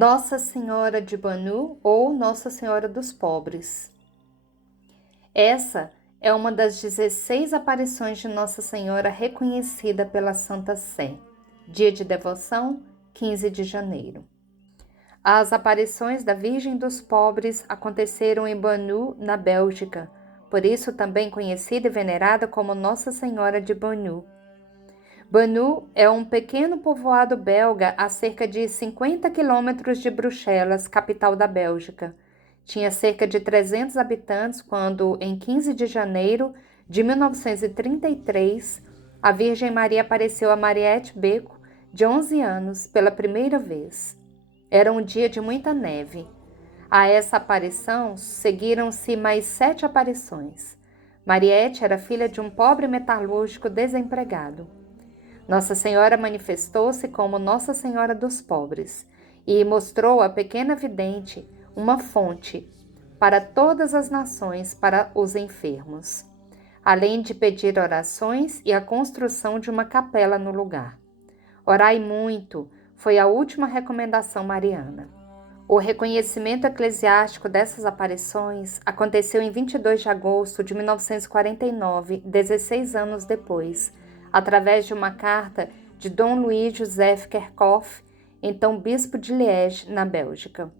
Nossa Senhora de Banu ou Nossa Senhora dos Pobres. Essa é uma das 16 aparições de Nossa Senhora reconhecida pela Santa Sé. Dia de devoção, 15 de janeiro. As aparições da Virgem dos Pobres aconteceram em Banu, na Bélgica, por isso também conhecida e venerada como Nossa Senhora de Banu. Banu é um pequeno povoado belga a cerca de 50 quilômetros de Bruxelas, capital da Bélgica. Tinha cerca de 300 habitantes quando, em 15 de janeiro de 1933, a Virgem Maria apareceu a Mariette Beco, de 11 anos, pela primeira vez. Era um dia de muita neve. A essa aparição seguiram-se mais 7 aparições. Mariette era filha de um pobre metalúrgico desempregado. Nossa Senhora manifestou-se como Nossa Senhora dos Pobres e mostrou à pequena vidente uma fonte para todas as nações, para os enfermos, além de pedir orações e a construção de uma capela no lugar. Orai muito foi a última recomendação mariana. O reconhecimento eclesiástico dessas aparições aconteceu em 22 de agosto de 1949, 16 anos depois, através de uma carta de Dom Louis Joseph Kerkhoff, então bispo de Liège, na Bélgica.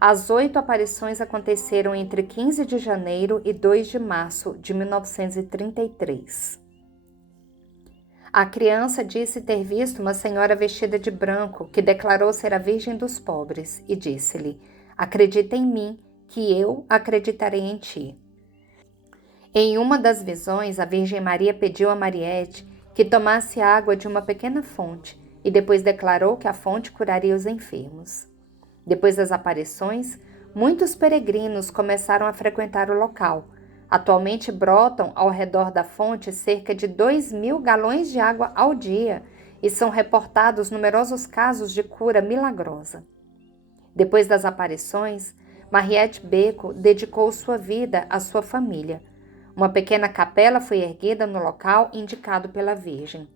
As 8 aparições aconteceram entre 15 de janeiro e 2 de março de 1933. A criança disse ter visto uma senhora vestida de branco que declarou ser a Virgem dos Pobres e disse-lhe: "Acredita em mim, que eu acreditarei em ti." Em uma das visões, a Virgem Maria pediu a Mariette que tomasse água de uma pequena fonte e depois declarou que a fonte curaria os enfermos. Depois das aparições, muitos peregrinos começaram a frequentar o local. Atualmente brotam ao redor da fonte cerca de 2.000 galões de água ao dia e são reportados numerosos casos de cura milagrosa. Depois das aparições, Mariette Beco dedicou sua vida à sua família. Uma pequena capela foi erguida no local indicado pela Virgem.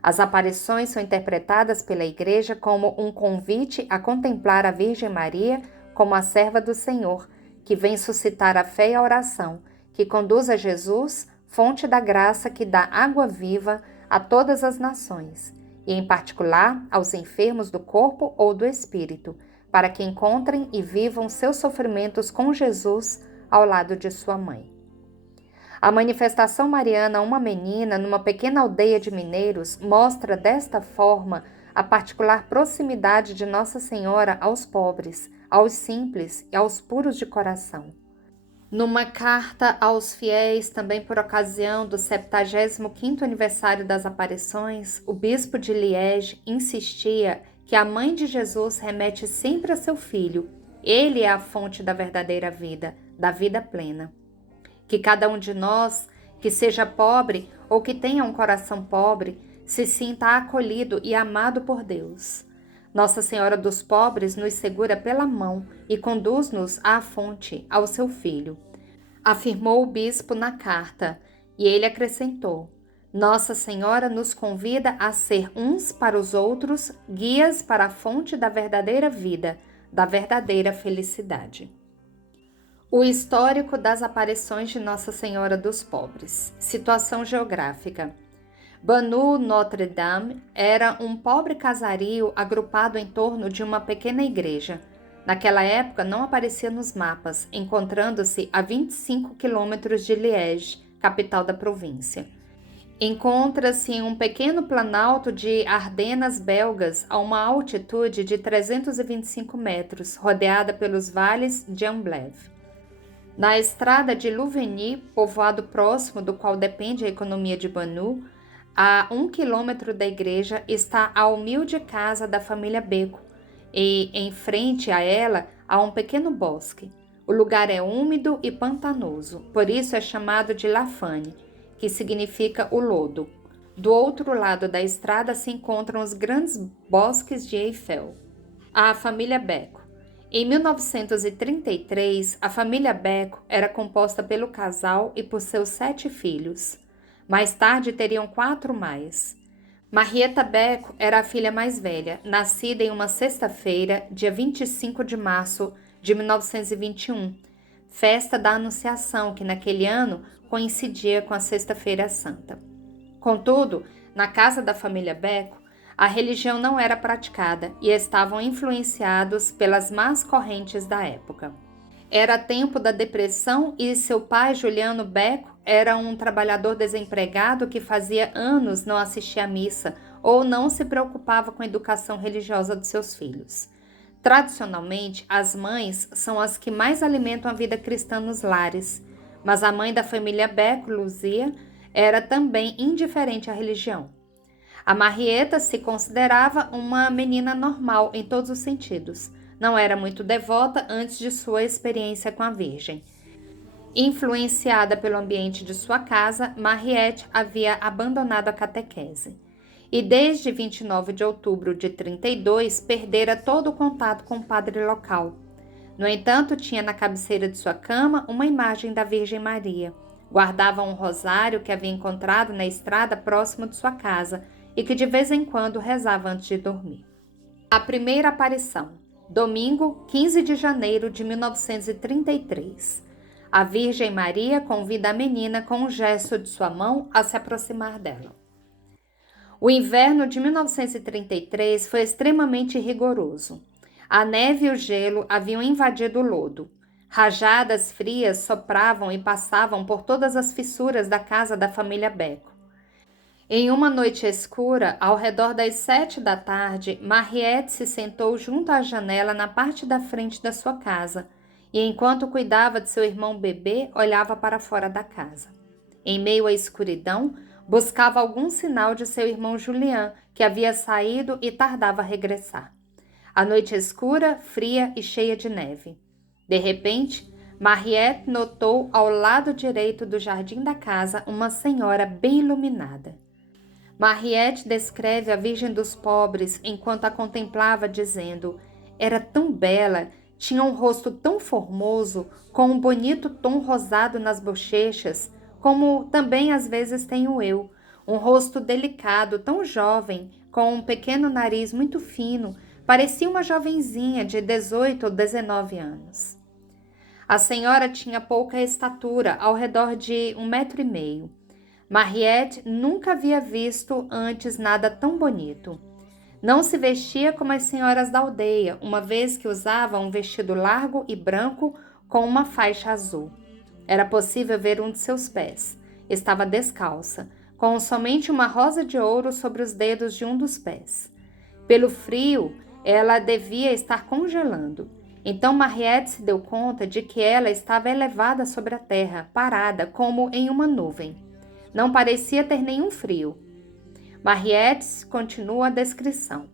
As aparições são interpretadas pela Igreja como um convite a contemplar a Virgem Maria como a serva do Senhor, que vem suscitar a fé e a oração, que conduz a Jesus, fonte da graça que dá água viva a todas as nações, e em particular aos enfermos do corpo ou do espírito, para que encontrem e vivam seus sofrimentos com Jesus ao lado de sua mãe. A manifestação mariana a uma menina numa pequena aldeia de mineiros mostra desta forma a particular proximidade de Nossa Senhora aos pobres, aos simples e aos puros de coração. Numa carta aos fiéis, também por ocasião do 75º aniversário das aparições, o bispo de Liège insistia que a mãe de Jesus remete sempre a seu filho. Ele é a fonte da verdadeira vida, da vida plena. Que cada um de nós, que seja pobre ou que tenha um coração pobre, se sinta acolhido e amado por Deus. Nossa Senhora dos Pobres nos segura pela mão e conduz-nos à fonte, ao seu Filho. Afirmou o bispo na carta, e ele acrescentou: Nossa Senhora nos convida a ser uns para os outros guias para a fonte da verdadeira vida, da verdadeira felicidade. O histórico das aparições de Nossa Senhora dos Pobres. Situação geográfica. Banu Notre-Dame era um pobre casario agrupado em torno de uma pequena igreja. Naquela época não aparecia nos mapas, encontrando-se a 25 quilômetros de Liège, capital da província. Encontra-se em um pequeno planalto de Ardenas belgas a uma altitude de 325 metros, rodeada pelos vales de Amblève. Na estrada de Louveny, povoado próximo do qual depende a economia de Banu, a 1 quilômetro da igreja está a humilde casa da família Beco e, em frente a ela, há um pequeno bosque. O lugar é úmido e pantanoso, por isso é chamado de La Fane, que significa o lodo. Do outro lado da estrada se encontram os grandes bosques de Eiffel. A família Beco. Em 1933, a família Beco era composta pelo casal e por seus 7 filhos. Mais tarde teriam 4 mais. Marieta Becco era a filha mais velha, nascida em uma sexta-feira, dia 25 de março de 1921, festa da Anunciação, que naquele ano coincidia com a Sexta-feira Santa. Contudo, na casa da família Becco, a religião não era praticada e estavam influenciados pelas más correntes da época. Era tempo da depressão e seu pai, Juliano Becco, era um trabalhador desempregado que fazia anos não assistia à missa ou não se preocupava com a educação religiosa dos seus filhos. Tradicionalmente, as mães são as que mais alimentam a vida cristã nos lares, mas a mãe da família Becco, Luzia, era também indiferente à religião. A Marieta se considerava uma menina normal em todos os sentidos. Não era muito devota antes de sua experiência com a Virgem. Influenciada pelo ambiente de sua casa, Mariette havia abandonado a catequese. E desde 29 de outubro de 32, perdera todo o contato com o padre local. No entanto, tinha na cabeceira de sua cama uma imagem da Virgem Maria. Guardava um rosário que havia encontrado na estrada próximo de sua casa e que de vez em quando rezava antes de dormir. A primeira aparição. Domingo, 15 de janeiro de 1933. A Virgem Maria convida a menina com um gesto de sua mão a se aproximar dela. O inverno de 1933 foi extremamente rigoroso. A neve e o gelo haviam invadido o lodo. Rajadas frias sopravam e passavam por todas as fissuras da casa da família Becco. Em uma noite escura, ao redor das 7 da tarde, Mariette se sentou junto à janela na parte da frente da sua casa e, enquanto cuidava de seu irmão bebê, olhava para fora da casa. Em meio à escuridão, buscava algum sinal de seu irmão Julian, que havia saído e tardava a regressar. A noite escura, fria e cheia de neve. De repente, Mariette notou ao lado direito do jardim da casa uma senhora bem iluminada. Mariette descreve a Virgem dos Pobres enquanto a contemplava, dizendo: era tão bela, tinha um rosto tão formoso, com um bonito tom rosado nas bochechas, como também às vezes tenho eu, um rosto delicado, tão jovem, com um pequeno nariz muito fino, parecia uma jovenzinha de 18 ou 19 anos. A senhora tinha pouca estatura, ao redor de 1,5 m. Mariette nunca havia visto antes nada tão bonito. Não se vestia como as senhoras da aldeia, uma vez que usava um vestido largo e branco com uma faixa azul. Era possível ver um de seus pés. Estava descalça, com somente uma rosa de ouro sobre os dedos de um dos pés. Pelo frio, ela devia estar congelando. Então Mariette se deu conta de que ela estava elevada sobre a terra, parada como em uma nuvem. Não parecia ter nenhum frio. Mariette continua a descrição.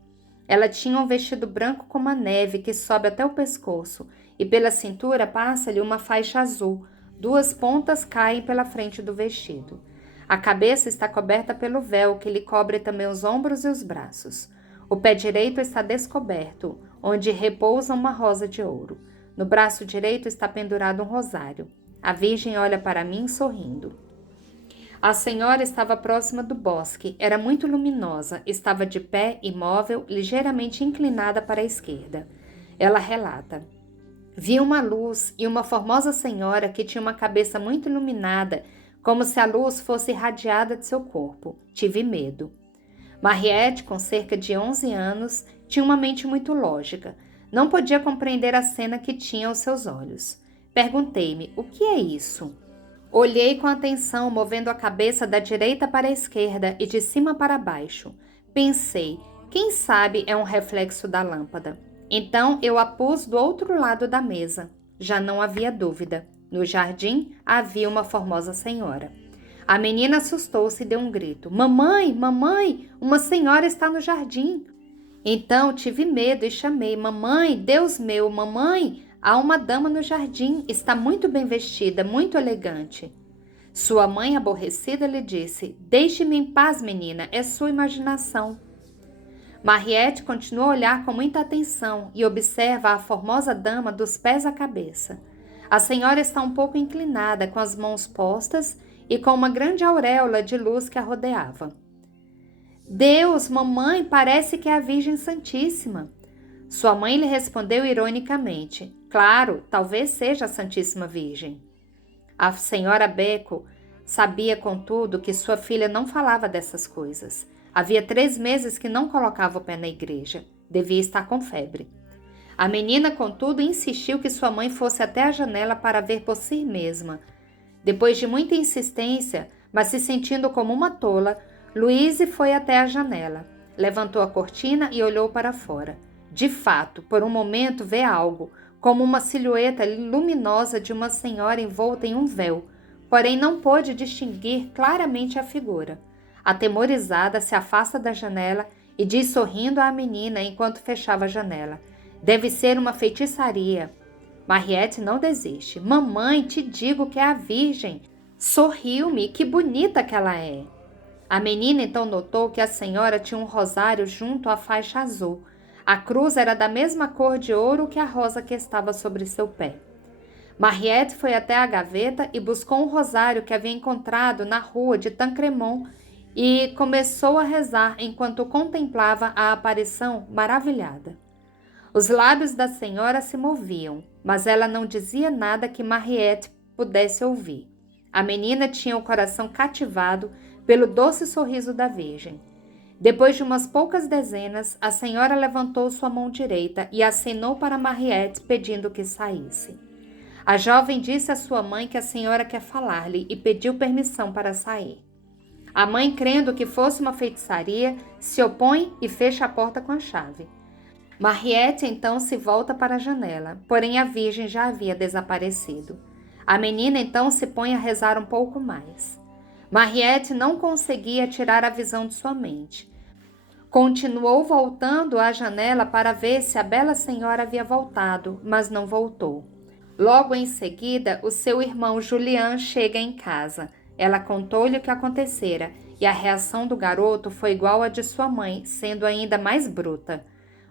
Ela tinha um vestido branco como a neve que sobe até o pescoço e pela cintura passa-lhe uma faixa azul. 2 pontas caem pela frente do vestido. A cabeça está coberta pelo véu que lhe cobre também os ombros e os braços. O pé direito está descoberto, onde repousa uma rosa de ouro. No braço direito está pendurado um rosário. A Virgem olha para mim sorrindo. A senhora estava próxima do bosque, era muito luminosa, estava de pé, imóvel, ligeiramente inclinada para a esquerda. Ela relata: vi uma luz e uma formosa senhora que tinha uma cabeça muito iluminada, como se a luz fosse irradiada de seu corpo. Tive medo. Mariette, com cerca de 11 anos, tinha uma mente muito lógica. Não podia compreender a cena que tinha aos seus olhos. Perguntei-me: o que é isso? Olhei com atenção, movendo a cabeça da direita para a esquerda e de cima para baixo. Pensei: quem sabe é um reflexo da lâmpada. Então eu a pus do outro lado da mesa. Já não havia dúvida. No jardim havia uma formosa senhora. A menina assustou-se e deu um grito: mamãe, mamãe, uma senhora está no jardim. Então tive medo e chamei: mamãe, Deus meu, mamãe, há uma dama no jardim, está muito bem vestida, muito elegante. Sua mãe, aborrecida, lhe disse: deixe-me em paz, menina, é sua imaginação. Mariette continua a olhar com muita atenção e observa a formosa dama dos pés à cabeça. A senhora está um pouco inclinada, com as mãos postas e com uma grande auréola de luz que a rodeava. Deus, mamãe, parece que é a Virgem Santíssima. Sua mãe lhe respondeu ironicamente: Claro, talvez seja a Santíssima Virgem. A senhora Beco sabia, contudo, que sua filha não falava dessas coisas. Havia 3 meses que não colocava o pé na igreja. Devia estar com febre. A menina, contudo, insistiu que sua mãe fosse até a janela para ver por si mesma. Depois de muita insistência, mas se sentindo como uma tola, Louise foi até a janela, levantou a cortina e olhou para fora. De fato, por um momento vê algo, como uma silhueta luminosa de uma senhora envolta em um véu, porém não pôde distinguir claramente a figura. Atemorizada, se afasta da janela e diz sorrindo à menina enquanto fechava a janela: Deve ser uma feitiçaria. Mariette não desiste. Mamãe, te digo que é a Virgem. Sorriu-me, que bonita que ela é. A menina então notou que a senhora tinha um rosário junto à faixa azul. A cruz era da mesma cor de ouro que a rosa que estava sobre seu pé. Mariette foi até a gaveta e buscou um rosário que havia encontrado na rua de Tancremont e começou a rezar enquanto contemplava a aparição maravilhada. Os lábios da senhora se moviam, mas ela não dizia nada que Mariette pudesse ouvir. A menina tinha o coração cativado pelo doce sorriso da Virgem. Depois de umas poucas dezenas, a senhora levantou sua mão direita e acenou para Mariette, pedindo que saísse. A jovem disse à sua mãe que a senhora quer falar-lhe e pediu permissão para sair. A mãe, crendo que fosse uma feitiçaria, se opõe e fecha a porta com a chave. Mariette então se volta para a janela, porém a Virgem já havia desaparecido. A menina então se põe a rezar um pouco mais. Mariette não conseguia tirar a visão de sua mente. Continuou voltando à janela para ver se a bela senhora havia voltado, mas não voltou. Logo em seguida, o seu irmão Julian chega em casa. Ela contou-lhe o que acontecera, e a reação do garoto foi igual à de sua mãe, sendo ainda mais bruta.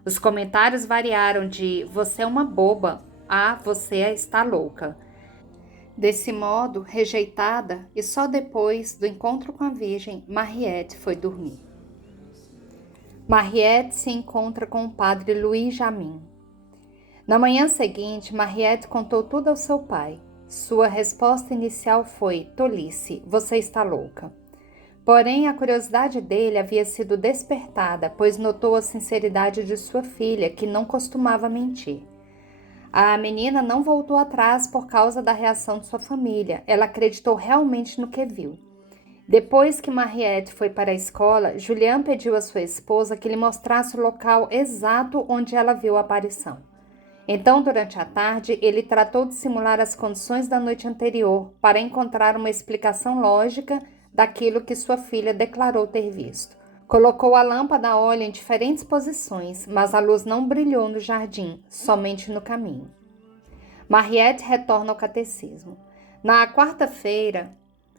Os comentários variaram de "você é uma boba" a "você está louca". Desse modo, rejeitada, e só depois do encontro com a Virgem, Mariette foi dormir. Mariette se encontra com o padre Louis Jamin. Na manhã seguinte, Mariette contou tudo ao seu pai. Sua resposta inicial foi: "Tolice, você está louca". Porém, a curiosidade dele havia sido despertada, pois notou a sinceridade de sua filha, que não costumava mentir. A menina não voltou atrás por causa da reação de sua família. Ela acreditou realmente no que viu. Depois que Mariette foi para a escola, Julian pediu à sua esposa que lhe mostrasse o local exato onde ela viu a aparição. Então, durante a tarde, ele tratou de simular as condições da noite anterior para encontrar uma explicação lógica daquilo que sua filha declarou ter visto. Colocou a lâmpada a óleo em diferentes posições, mas a luz não brilhou no jardim, somente no caminho. Mariette retorna ao catecismo. Na quarta-feira,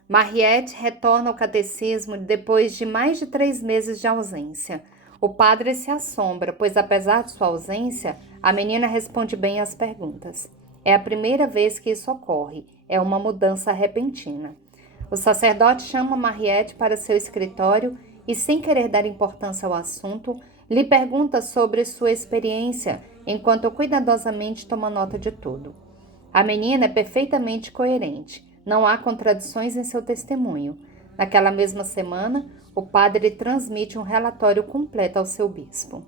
Mariette retorna ao catecismo depois de mais de 3 meses de ausência. O padre se assombra, pois apesar de sua ausência, a menina responde bem às perguntas. É a primeira vez que isso ocorre, é uma mudança repentina. O sacerdote chama Mariette para seu escritório e, sem querer dar importância ao assunto, lhe pergunta sobre sua experiência, enquanto cuidadosamente toma nota de tudo. A menina é perfeitamente coerente, não há contradições em seu testemunho. Naquela mesma semana, o padre transmite um relatório completo ao seu bispo.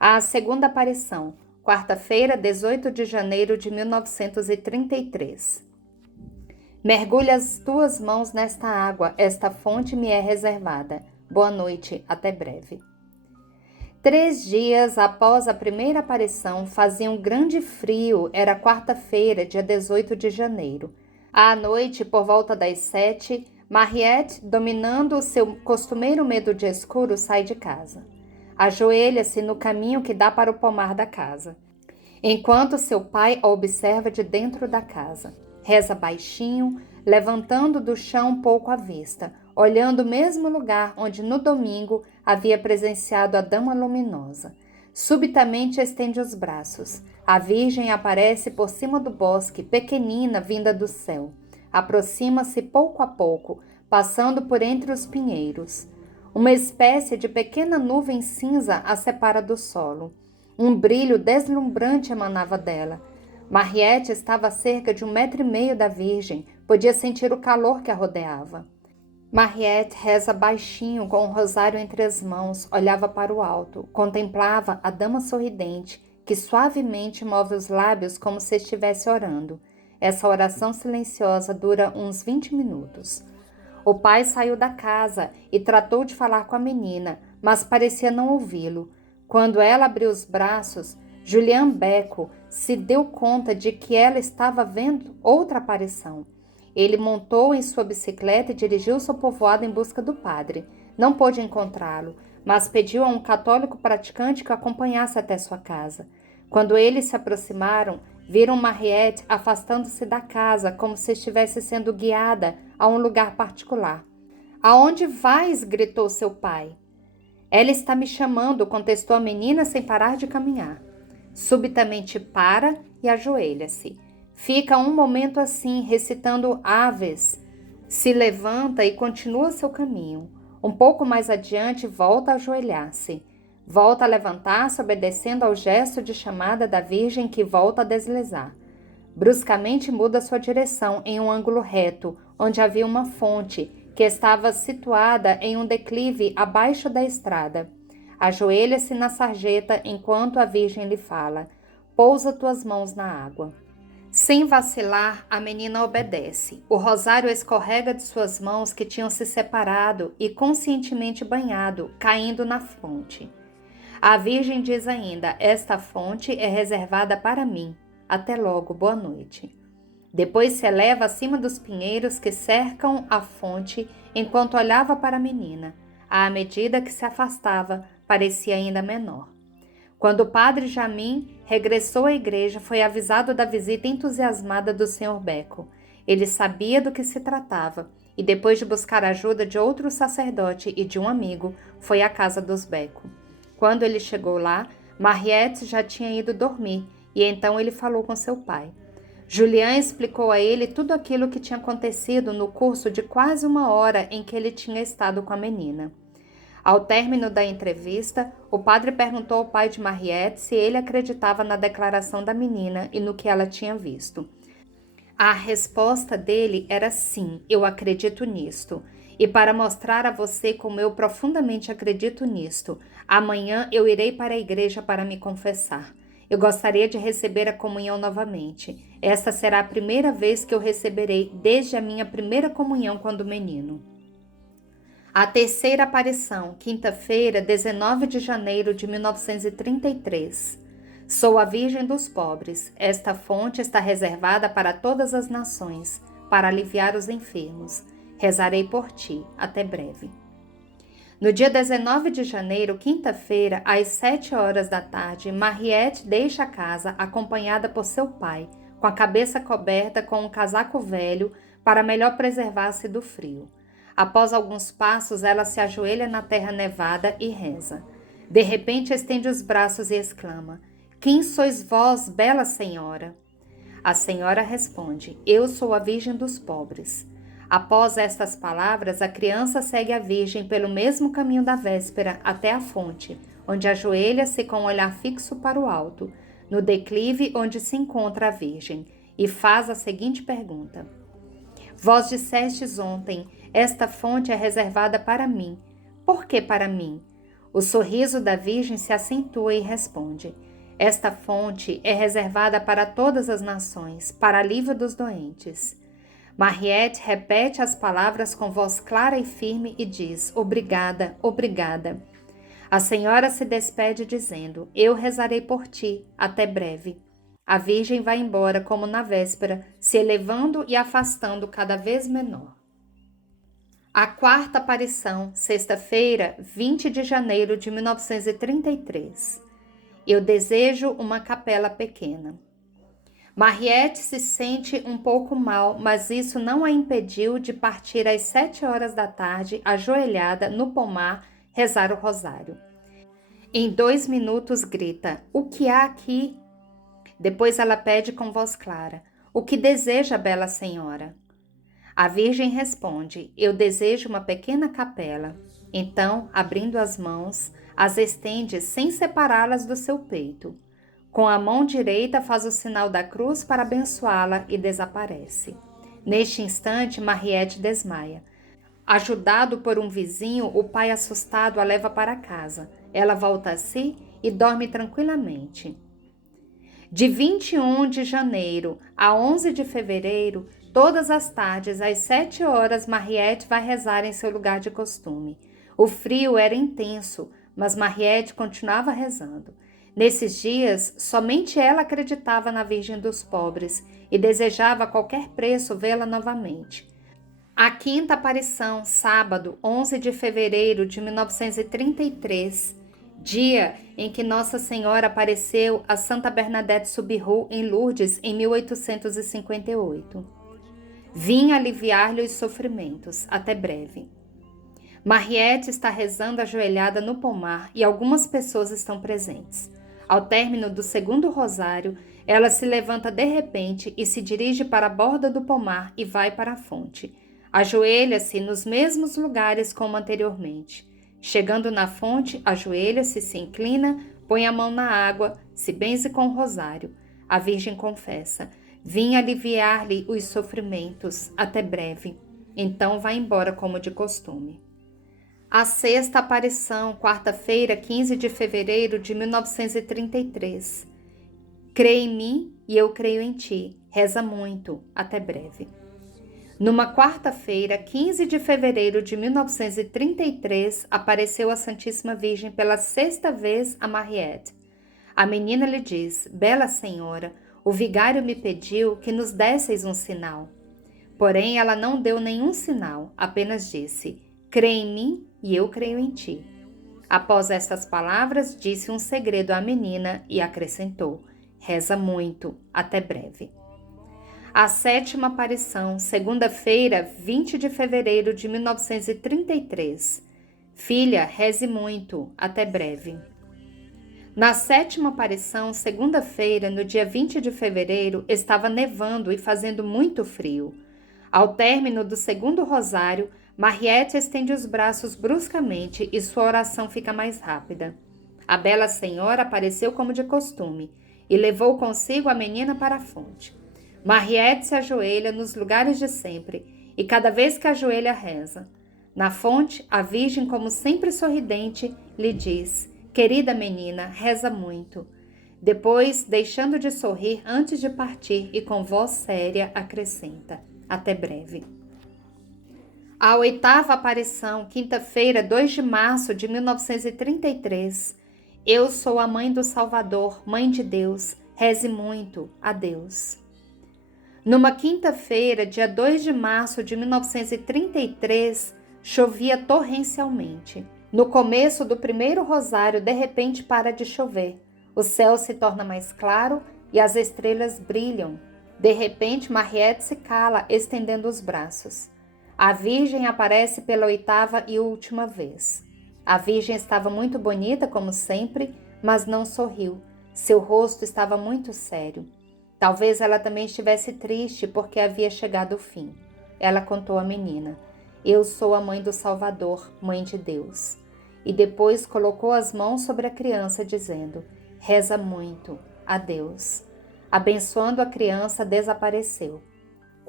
A segunda aparição, quarta-feira, 18 de janeiro de 1933. Mergulhe as tuas mãos nesta água, esta fonte me é reservada. Boa noite, até breve. 3 dias após a primeira aparição, fazia um grande frio, era quarta-feira, dia 18 de janeiro. À noite, por volta das 7, Mariette, dominando o seu costumeiro medo de escuro, sai de casa. Ajoelha-se no caminho que dá para o pomar da casa, enquanto seu pai a observa de dentro da casa. Reza baixinho, levantando do chão um pouco a vista, olhando o mesmo lugar onde no domingo havia presenciado a Dama Luminosa. Subitamente estende os braços. A Virgem aparece por cima do bosque, pequenina, vinda do céu. Aproxima-se pouco a pouco, passando por entre os pinheiros. Uma espécie de pequena nuvem cinza a separa do solo. Um brilho deslumbrante emanava dela. Mariette estava a cerca de 1,5 m da Virgem, podia sentir o calor que a rodeava. Mariette reza baixinho com o rosário entre as mãos, olhava para o alto, contemplava a dama sorridente, que suavemente move os lábios como se estivesse orando. Essa oração silenciosa dura uns 20 minutos. O pai saiu da casa e tratou de falar com a menina, mas parecia não ouvi-lo. Quando ela abriu os braços, Julian Becco se deu conta de que ela estava vendo outra aparição. Ele montou em sua bicicleta e dirigiu-se ao povoado em busca do padre. Não pôde encontrá-lo, mas pediu a um católico praticante que o acompanhasse até sua casa. Quando eles se aproximaram, viram Mariette afastando-se da casa, como se estivesse sendo guiada a um lugar particular. "Aonde vais?" gritou seu pai. "Ela está me chamando", contestou a menina sem parar de caminhar. Subitamente para e ajoelha-se. Fica um momento assim, recitando aves. Se levanta e continua seu caminho. Um pouco mais adiante, volta a ajoelhar-se. Volta a levantar-se, obedecendo ao gesto de chamada da Virgem que volta a deslizar. Bruscamente muda sua direção em um ângulo reto, onde havia uma fonte, que estava situada em um declive abaixo da estrada. Ajoelha-se na sarjeta enquanto a Virgem lhe fala: "Pousa tuas mãos na água." Sem vacilar, a menina obedece. O rosário escorrega de suas mãos que tinham se separado e conscientemente banhado, caindo na fonte. A Virgem diz ainda: "Esta fonte é reservada para mim. Até logo, boa noite." Depois se eleva acima dos pinheiros que cercam a fonte enquanto olhava para a menina. À medida que se afastava, parecia ainda menor. Quando o padre Jamin regressou à igreja, foi avisado da visita entusiasmada do Sr. Becco. Ele sabia do que se tratava e, depois de buscar a ajuda de outro sacerdote e de um amigo, foi à casa dos Becco. Quando ele chegou lá, Mariette já tinha ido dormir e então ele falou com seu pai. Julian explicou a ele tudo aquilo que tinha acontecido no curso de quase 1 hora em que ele tinha estado com a menina. Ao término da entrevista, o padre perguntou ao pai de Mariette se ele acreditava na declaração da menina e no que ela tinha visto. A resposta dele era sim, eu acredito nisto. E para mostrar a você como eu profundamente acredito nisto, amanhã eu irei para a igreja para me confessar. Eu gostaria de receber a comunhão novamente. Esta será a primeira vez que eu receberei desde a minha primeira comunhão quando menino. A terceira aparição, quinta-feira, 19 de janeiro de 1933. Sou a Virgem dos Pobres. Esta fonte está reservada para todas as nações, para aliviar os enfermos. Rezarei por ti. Até breve. No dia 19 de janeiro, quinta-feira, às 7 horas da tarde, Mariette deixa a casa acompanhada por seu pai, com a cabeça coberta com um casaco velho para melhor preservar-se do frio. Após alguns passos, ela se ajoelha na terra nevada e reza. De repente, estende os braços e exclama: "Quem sois vós, bela senhora?" A senhora responde: "Eu sou a Virgem dos Pobres." Após estas palavras, a criança segue a Virgem pelo mesmo caminho da véspera até a fonte, onde ajoelha-se com o olhar fixo para o alto, no declive onde se encontra a Virgem, e faz a seguinte pergunta: "Vós dissestes ontem, esta fonte é reservada para mim. Por que para mim?" O sorriso da Virgem se acentua e responde: "Esta fonte é reservada para todas as nações, para alívio dos doentes." Mariette repete as palavras com voz clara e firme e diz: "Obrigada, obrigada." A senhora se despede dizendo: "Eu rezarei por ti, até breve." A Virgem vai embora como na véspera, se elevando e afastando cada vez menor. A quarta aparição, sexta-feira, 20 de janeiro de 1933. Eu desejo uma capela pequena. Mariette se sente um pouco mal, mas isso não a impediu de partir às 7 horas da tarde, ajoelhada no pomar, rezar o rosário. Em 2 minutos grita: "O que há aqui?" Depois ela pede com voz clara: "O que deseja, bela senhora?" A Virgem responde: "Eu desejo uma pequena capela." Então, abrindo as mãos, as estende sem separá-las do seu peito. Com a mão direita faz o sinal da cruz para abençoá-la e desaparece. Neste instante, Mariette desmaia. Ajudado por um vizinho, o pai assustado a leva para casa. Ela volta a si e dorme tranquilamente. De 21 de janeiro a 11 de fevereiro, todas as tardes, às 7 horas, Mariette vai rezar em seu lugar de costume. O frio era intenso, mas Mariette continuava rezando. Nesses dias, somente ela acreditava na Virgem dos Pobres e desejava a qualquer preço vê-la novamente. A quinta aparição, sábado, 11 de fevereiro de 1933, dia em que Nossa Senhora apareceu a Santa Bernadette Soubirous em Lourdes em 1858. Vim aliviar-lhe os sofrimentos, até breve. Mariette está rezando ajoelhada no pomar e algumas pessoas estão presentes. Ao término do segundo rosário, ela se levanta de repente e se dirige para a borda do pomar e vai para a fonte. Ajoelha-se nos mesmos lugares como anteriormente. Chegando na fonte, ajoelha-se, se inclina, põe a mão na água, se benze com o rosário. A Virgem confessa: vim aliviar-lhe os sofrimentos, até breve. Então vai embora como de costume. A sexta aparição, quarta-feira, 15 de fevereiro de 1933. Crê em mim e eu creio em ti. Reza muito, até breve. Numa quarta-feira, 15 de fevereiro de 1933, apareceu a Santíssima Virgem pela sexta vez a Mariette. A menina lhe diz: Bela Senhora, o vigário me pediu que nos desseis um sinal. Porém, ela não deu nenhum sinal, apenas disse: Crê em mim e eu creio em ti. Após estas palavras, disse um segredo à menina e acrescentou: Reza muito, até breve. A sétima aparição, segunda-feira, 20 de fevereiro de 1933. Filha, reze muito, até breve. Na sétima aparição, segunda-feira, no dia 20 de fevereiro, estava nevando e fazendo muito frio. Ao término do segundo rosário, Mariette estende os braços bruscamente e sua oração fica mais rápida. A bela senhora apareceu como de costume e levou consigo a menina para a fonte. Mariette se ajoelha nos lugares de sempre e cada vez que ajoelha reza. Na fonte, a Virgem, como sempre sorridente, lhe diz: Querida menina, reza muito. Depois, deixando de sorrir antes de partir e com voz séria, acrescenta: Até breve. A oitava aparição, quinta-feira, 2 de março de 1933. Eu sou a mãe do Salvador, mãe de Deus. Reze muito, adeus. Numa quinta-feira, dia 2 de março de 1933, chovia torrencialmente. No começo do primeiro rosário, de repente para de chover. O céu se torna mais claro e as estrelas brilham. De repente, Mariette se cala, estendendo os braços. A Virgem aparece pela oitava e última vez. A Virgem estava muito bonita, como sempre, mas não sorriu. Seu rosto estava muito sério. Talvez ela também estivesse triste porque havia chegado o fim. Ela contou à menina: Eu sou a mãe do Salvador, mãe de Deus. E depois colocou as mãos sobre a criança, dizendo: Reza muito, adeus. Abençoando a criança, desapareceu.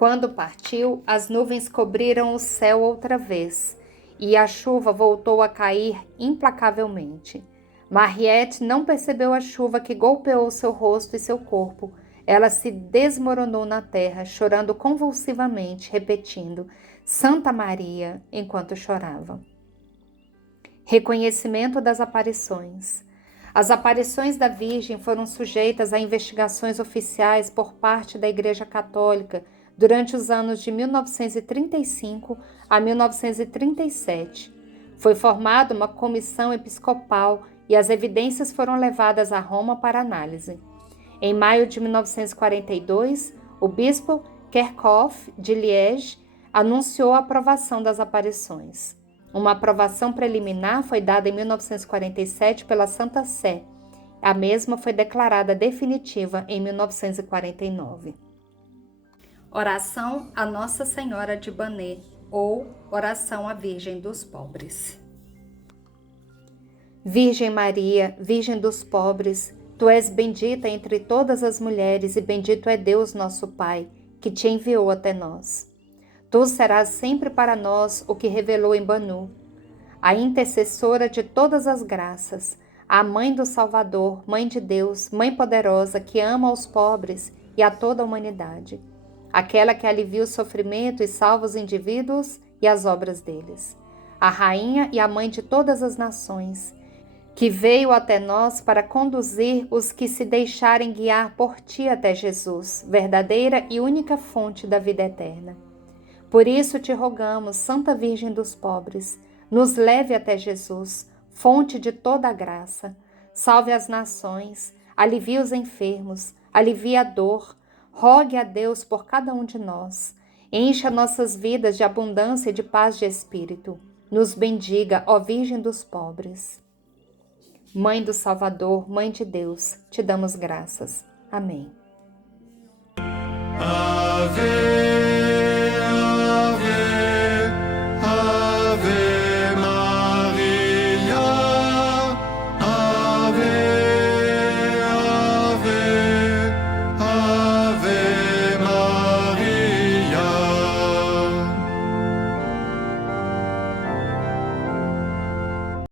Quando partiu, as nuvens cobriram o céu outra vez e a chuva voltou a cair implacavelmente. Mariette não percebeu a chuva que golpeou seu rosto e seu corpo. Ela se desmoronou na terra, chorando convulsivamente, repetindo: Santa Maria, enquanto chorava. Reconhecimento das aparições. As aparições da Virgem foram sujeitas a investigações oficiais por parte da Igreja Católica durante os anos de 1935 a 1937. Foi formada uma comissão episcopal e as evidências foram levadas a Roma para análise. Em maio de 1942, o bispo Kerckhoff de Liege anunciou a aprovação das aparições. Uma aprovação preliminar foi dada em 1947 pela Santa Sé. A mesma foi declarada definitiva em 1949. Oração a Nossa Senhora de Banet ou Oração à Virgem dos Pobres. Virgem Maria, Virgem dos pobres, Tu és bendita entre todas as mulheres e bendito é Deus nosso Pai, que te enviou até nós. Tu serás sempre para nós o que revelou em Banu, a intercessora de todas as graças, a Mãe do Salvador, Mãe de Deus, Mãe poderosa que ama aos pobres e a toda a humanidade, aquela que alivia o sofrimento e salva os indivíduos e as obras deles, a Rainha e a Mãe de todas as nações, que veio até nós para conduzir os que se deixarem guiar por ti até Jesus, verdadeira e única fonte da vida eterna. Por isso te rogamos, Santa Virgem dos pobres, nos leve até Jesus, fonte de toda a graça. Salve as nações, alivie os enfermos, alivie a dor, rogue a Deus por cada um de nós. Encha nossas vidas de abundância e de paz de espírito. Nos bendiga, ó Virgem dos pobres. Mãe do Salvador, Mãe de Deus, te damos graças. Amém.